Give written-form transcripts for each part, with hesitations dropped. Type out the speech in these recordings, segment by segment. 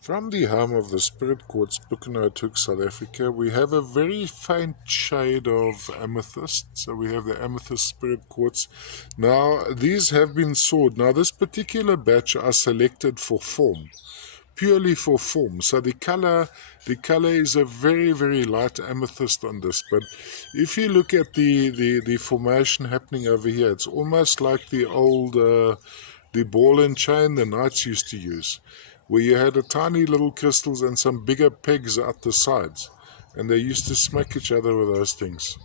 From the home of the Spirit Quartz, Buchenhout, South Africa, we have a very faint shade of amethyst. So we have the amethyst Spirit Quartz. Now, these have been sold. Now, this particular batch are selected for form, purely for form. So the color is a very, very light amethyst on this. But if you look at the formation happening over here, it's almost like the old the ball and chain the knights used to use, where you had a tiny little crystals and some bigger pegs at the sides, and they used to smack each other with those things.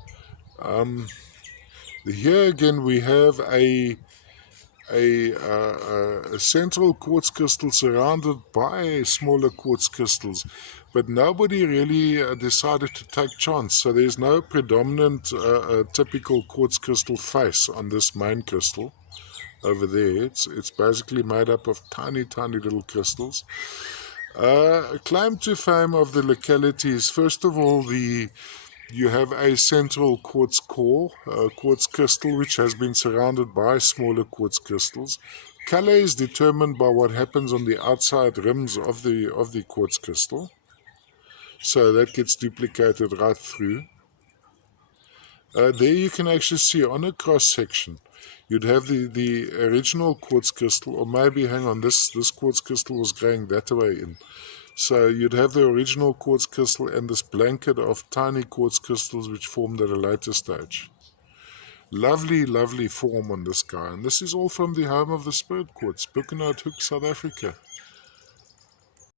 Here again we have a central quartz crystal surrounded by smaller quartz crystals, but nobody really decided to take chance. So there's no predominant typical quartz crystal face on this main crystal. Over there, it's basically made up of tiny little crystals. Claim to fame of the locality is, first of all, you have a central quartz core, quartz crystal, which has been surrounded by smaller quartz crystals. Color is determined by what happens on the outside rims of the quartz crystal, so that gets duplicated right through. There you can actually see on a cross section, you'd have the original quartz crystal, or maybe, hang on, this quartz crystal was going that way in. So you'd have the original quartz crystal and this blanket of tiny quartz crystals which formed at a later stage. Lovely form on this guy. And this is all from the home of the Spirit Quartz, Buchenhout, South Africa.